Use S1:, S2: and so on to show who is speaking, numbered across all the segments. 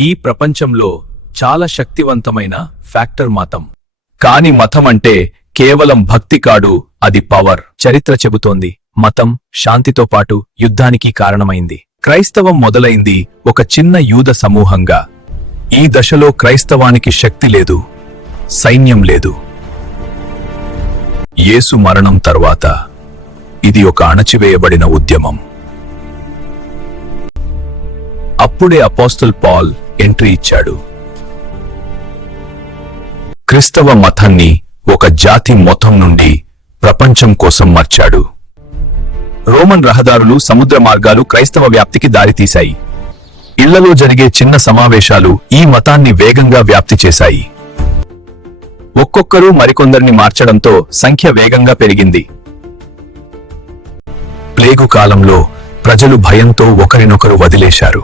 S1: ఈ ప్రపంచంలో చాలా శక్తివంతమైన ఫ్యాక్టర్ మతం. కాని మతం అంటే కేవలం భక్తి కాడు అది పవర్. చరిత్ర చెబుతోంది మతం శాంతితో పాటు యుద్ధానికి కారణమైంది. క్రైస్తవం మొదలైంది ఒక చిన్న యూద సమూహంగా. ఈ దశలో క్రైస్తవానికి శక్తి లేదు సైన్యం లేదు. యేసు మరణం తర్వాత ఇది ఒక అణచివేయబడిన ఉద్యమం. అప్పుడే అపోస్తల్ పాల్ ఎంట్రీ ఇచ్చాడు. క్రిస్తవ మతాన్ని ఒక జాతి మొత్తం నుండి ప్రపంచం కోసం మార్చాడు. రోమన్ రహదారులు సముద్ర మార్గాలు క్రైస్తవ వ్యాప్తికి దారితీశాయి. ఇళ్ళలో జరిగే చిన్న సమావేశాలు ఈ మతాన్ని వేగంగా వ్యాప్తి చేశాయి. ఒక్కొక్కరు మరికొందరిని మార్చడంతో సంఖ్య వేగంగా పెరిగింది. ప్లేగు కాలంలో ప్రజలు భయంతో ఒకరినొకరు వదిలేశారు.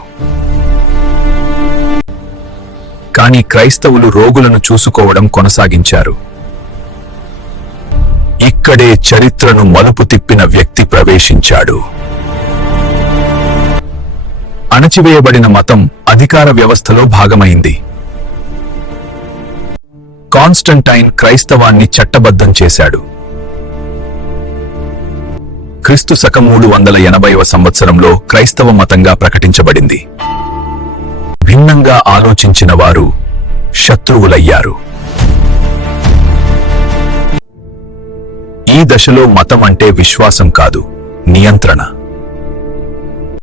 S1: కానీ క్రైస్తవులు రోగులను చూసుకోవడం కొనసాగించారు. ఇక్కడే చరిత్రను మలుపు తిప్పిన వ్యక్తి ప్రవేశించాడు. అణచివేయబడిన మతం అధికార వ్యవస్థలో భాగమైంది. కాన్స్టంటైన్ క్రైస్తవాన్ని చట్టబద్ధం చేశాడు. క్రీస్తు శక మూడు వందల ఎనభైవ సంవత్సరంలో క్రైస్తవ మతంగా ప్రకటించబడింది. భిన్నంగా ఆలోచించిన వారు శత్రువులయ్యారు. ఈ దశలో మతం అంటే విశ్వాసం కాదు నియంత్రణ.